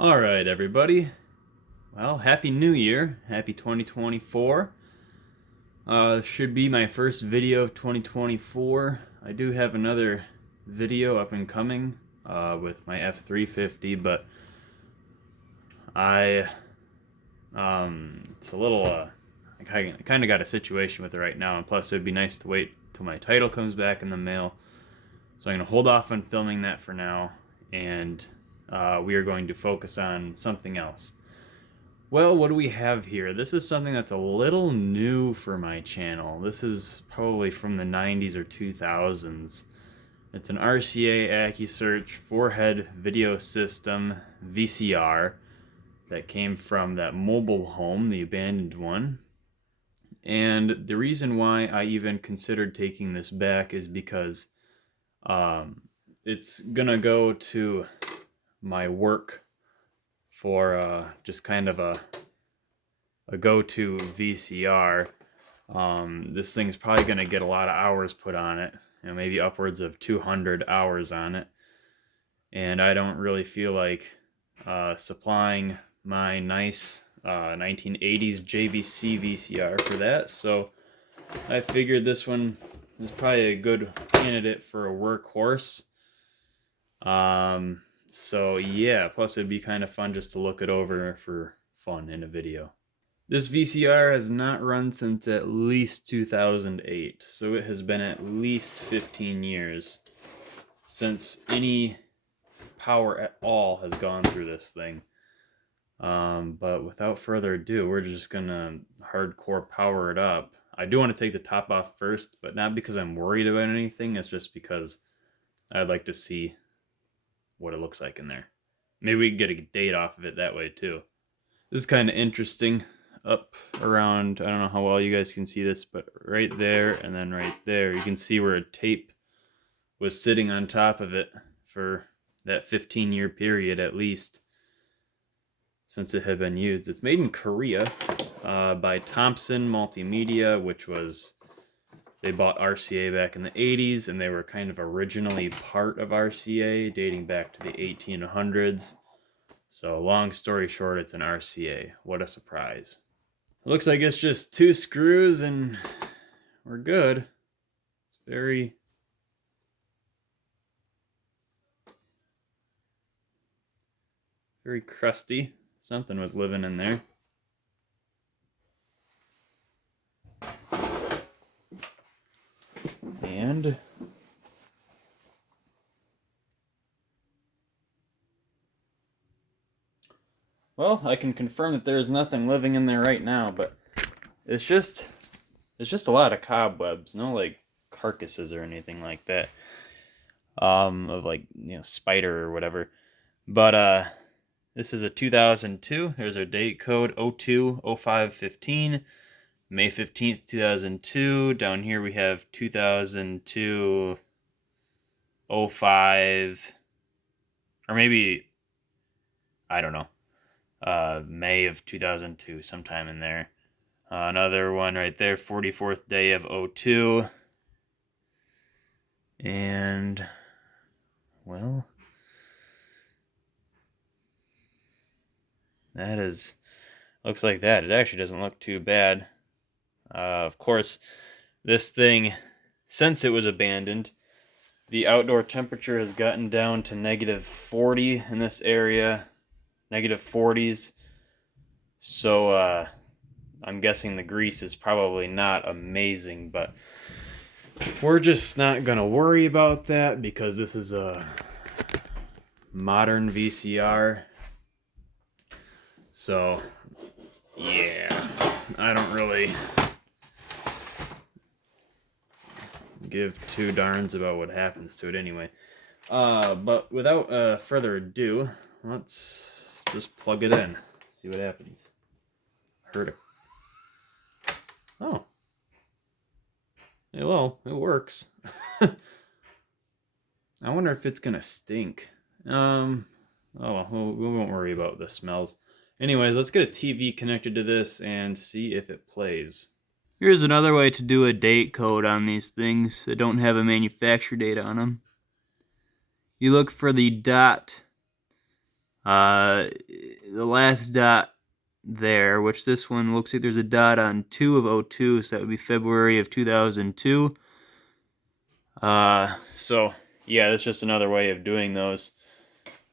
Alright, everybody. Well, Happy New Year. Happy 2024. Should be my first video of 2024. I do have another video up and coming with my F350, but it's a little, I kind of got a situation with it right now, and plus it'd be nice to wait till my title comes back in the mail. So I'm going to hold off on filming that for now, and we are going to focus on something else. Well, what do we have here? This is something that's a little new for my channel. This is probably from the 90s or 2000s. It's an RCA AccuSearch 4-head video system VCR that came from that mobile home, the abandoned one. And the reason why I even considered taking this back is because it's gonna go to my work for just kind of a go-to VCR. This thing's probably gonna get a lot of hours put on it, maybe upwards of 200 hours on it, and I don't really feel like supplying my nice 1980s JVC VCR for that, so I figured this one is probably a good candidate for a workhorse. So yeah, plus it'd be kind of fun just to look it over for fun in a video. This VCR has not run since at least 2008, so it has been at least 15 years since any power at all has gone through this thing. But without further ado, we're just gonna hardcore power it up. I do want to take the top off first, but not because I'm worried about anything, it's just because I'd like to see what it looks like in there. Maybe we can get a date off of it that way too. This is kind of interesting. Up around, I don't know how well you guys can see this, but right there and then right there, you can see where a tape was sitting on top of it for that 15-year period at least since it had been used. It's made in Korea by Thompson Multimedia, which was, they bought RCA back in the 80s, and they were kind of originally part of RCA, dating back to the 1800s. So long story short, it's an RCA. What a surprise. It looks like it's just 2 screws and we're good. It's very crusty. Something was living in there. And well, I can confirm that there's nothing living in there right now, but it's just a lot of cobwebs, no like carcasses or anything like that. Of like, spider or whatever. But this is a 2002. There's our date code 02/05/15. May 15th, 2002. Down here we have 2002 05, or maybe, I don't know, May of 2002, sometime in there. Another one right there, 44th day of 02. And, well, that is, looks like that. It actually doesn't look too bad. Of course, this thing, since it was abandoned, the outdoor temperature has gotten down to -40 in this area, -40s. So I'm guessing the grease is probably not amazing, but we're just not gonna worry about that because this is a modern VCR. So yeah, I don't really give two darns about what happens to it anyway. But without further ado, let's just plug it in, see what happens. Heard it. Oh. Yeah, well, it works. I wonder if it's gonna stink. Oh, well, we won't worry about the smells. Anyways, let's get a TV connected to this and see if it plays. Here's another way to do a date code on these things that don't have a manufacturer date on them. You look for the dot The last dot there, which this one looks like there's a dot on 2 of 02, so that would be February of 2002. So yeah, that's just another way of doing those.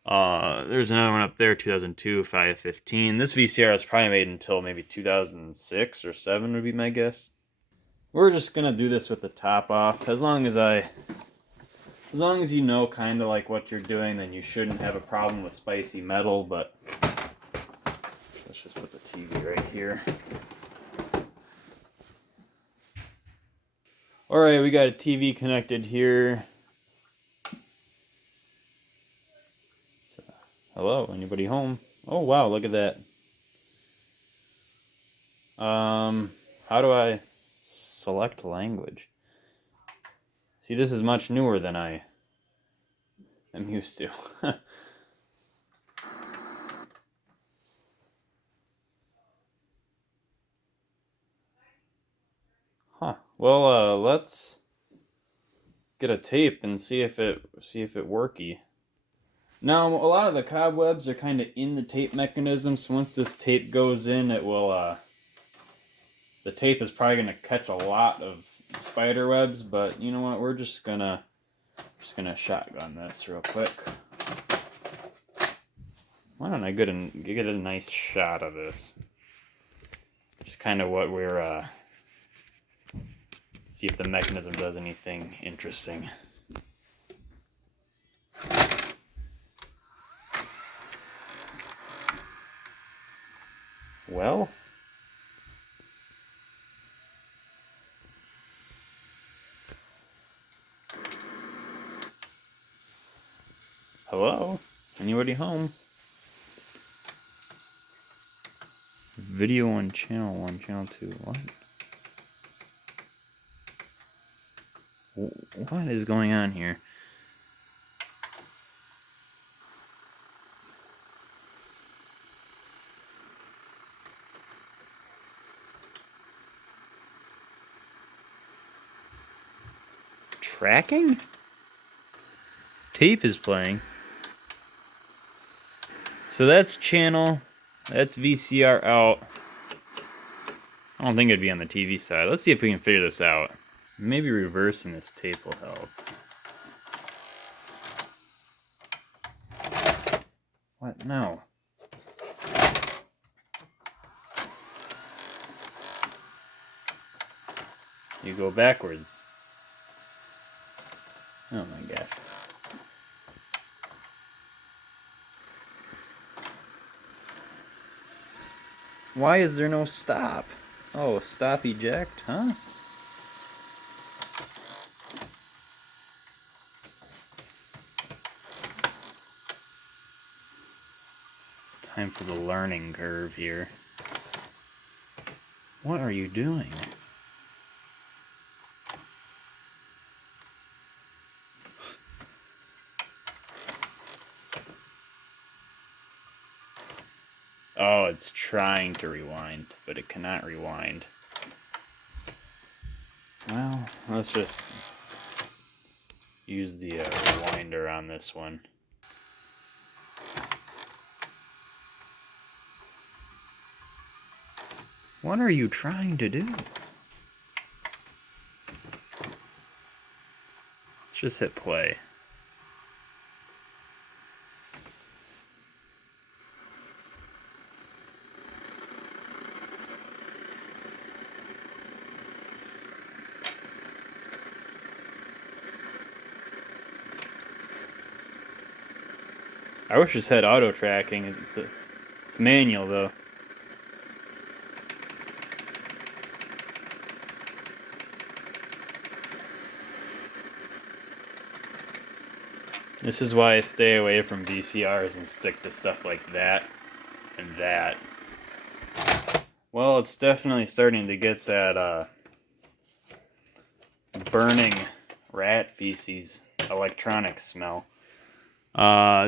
There's another one up there, 2002, 5/15. This VCR was probably made until maybe 2006 or 7 would be my guess. We're just gonna do this with the top off. As long as you know kind of like what you're doing, then you shouldn't have a problem with spicy metal, but let's just put the TV right here. Alright, we got a TV connected here. So, hello, anybody home? Oh wow, look at that. How do I select language? See, this is much newer than I am used to. Huh. Well, let's get a tape and see if it worky. Now, a lot of the cobwebs are kind of in the tape mechanism, so once this tape goes in, it will the tape is probably going to catch a lot of spider webs, but you know what? We're just gonna shotgun this real quick. Why don't I get a nice shot of this? Just kind of what we're see if the mechanism does anything interesting. Well, hello? Anybody home? Video on channel 1, channel 2. What? What is going on here? Tracking? Tape is playing. So that's channel. That's VCR out. I don't think it'd be on the TV side. Let's see if we can figure this out. Maybe reversing this tape will help. What? No. You go backwards. Oh my gosh. Why is there no stop? Oh, stop eject, huh? It's time for the learning curve here. What are you doing? Oh, it's trying to rewind, but it cannot rewind. Well, let's just use the rewinder on this one. What are you trying to do? Let's just hit play. I wish this had auto tracking. It's manual though. This is why I stay away from VCRs and stick to stuff like that and that. Well, it's definitely starting to get that burning rat feces electronic smell.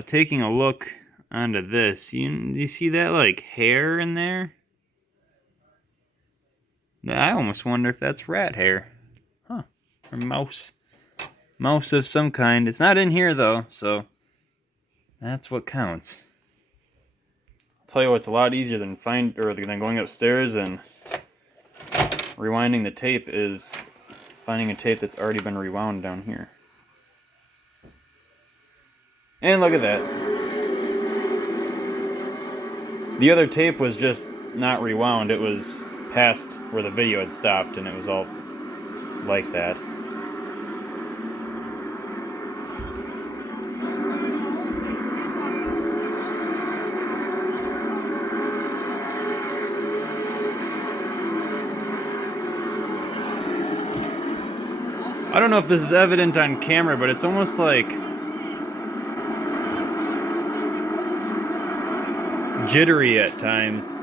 Taking a look onto this, you see that like hair in there? I almost wonder if that's rat hair. Huh. Or mouse. Mouse of some kind. It's not in here though, so that's what counts. tell you what's a lot easier than than going upstairs and rewinding the tape is finding a tape that's already been rewound down here. And look at that. The other tape was just not rewound, it was past where the video had stopped, and it was all like that. I don't know if this is evident on camera, but it's almost like jittery at times.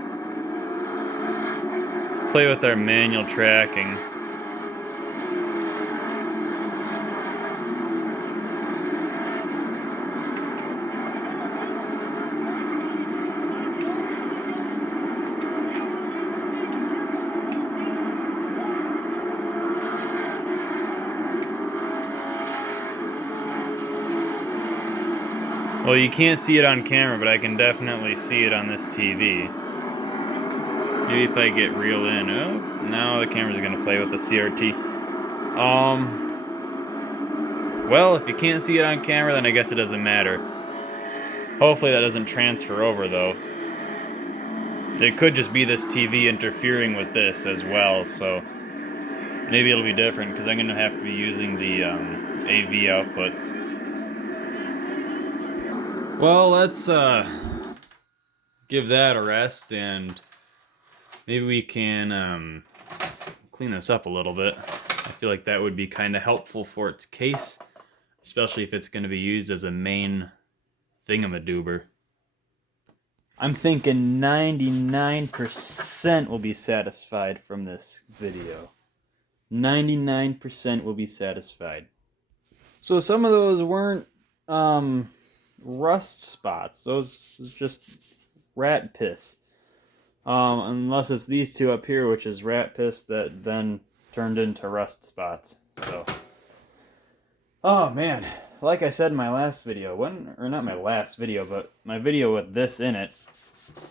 Let's play with our manual tracking. Well, you can't see it on camera, but I can definitely see it on this TV. Maybe if I get real in. Oh, now the camera's gonna play with the CRT. Well, if you can't see it on camera, then I guess it doesn't matter. Hopefully that doesn't transfer over, though. It could just be this TV interfering with this as well, so maybe it'll be different, because I'm gonna have to be using the AV outputs. Well, let's give that a rest, and maybe we can clean this up a little bit. I feel like that would be kind of helpful for its case, especially if it's going to be used as a main thingamadoober. I'm thinking 99% will be satisfied from this video. 99% will be satisfied. So some of those weren't rust spots. Those is just rat piss. Unless it's these two up here, which is rat piss that then turned into rust spots. So, oh man, like I said in my last video, or not my last video, but my video with this in it,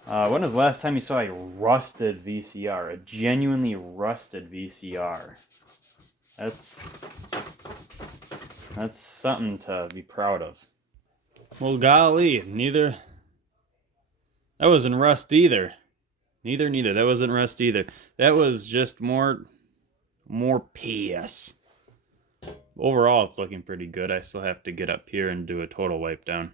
when was the last time you saw a rusted VCR? A genuinely rusted VCR. That's something to be proud of. Well, golly, that wasn't rust either. Neither. That wasn't rust either. That was just more piss. Overall, it's looking pretty good. I still have to get up here and do a total wipe down.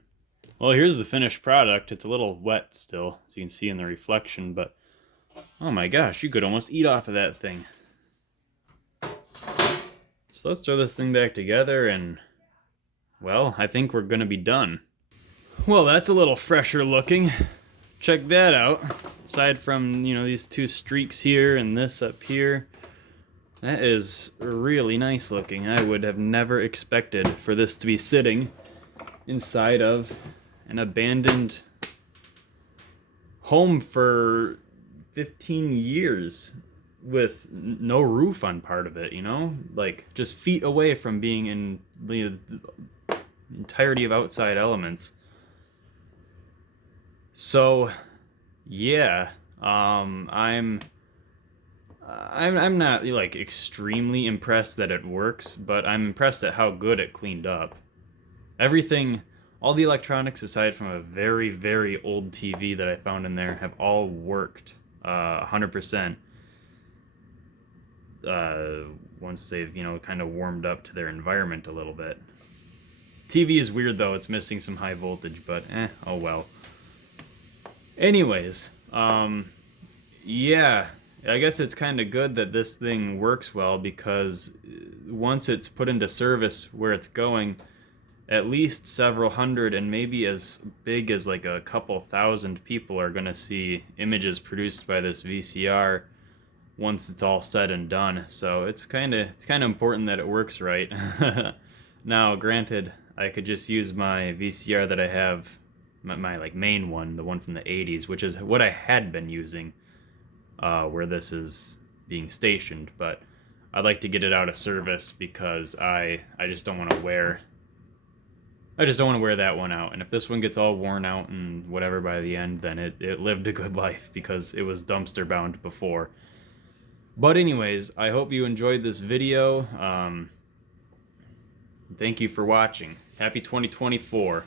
Well, here's the finished product. It's a little wet still, as you can see in the reflection, but oh my gosh, you could almost eat off of that thing. So let's throw this thing back together and, well, I think we're gonna be done. Well, that's a little fresher looking. Check that out. Aside from, these two streaks here and this up here, that is really nice looking. I would have never expected for this to be sitting inside of an abandoned home for 15 years with no roof on part of it, like just feet away from being in the entirety of outside elements. So yeah, I'm not like extremely impressed that it works, but I'm impressed at how good it cleaned up. Everything, all the electronics aside from a very, very old TV that I found in there have all worked 100%. Once they've, kind of warmed up to their environment a little bit. TV is weird though, it's missing some high voltage, but oh well. Anyways, yeah, I guess it's kind of good that this thing works well, because once it's put into service where it's going, at least several hundred and maybe as big as like a couple thousand people are going to see images produced by this VCR once it's all said and done. So it's kind of important that it works right. Now, granted, I could just use my VCR that I have, my like main one, the one from the 80s, which is what I had been using where this is being stationed, but I'd like to get it out of service because I just don't want to wear I just don't want to wear that one out. And if this one gets all worn out and whatever by the end, then it lived a good life because it was dumpster bound before. But anyways, I hope you enjoyed this video. Thank you for watching. Happy 2024.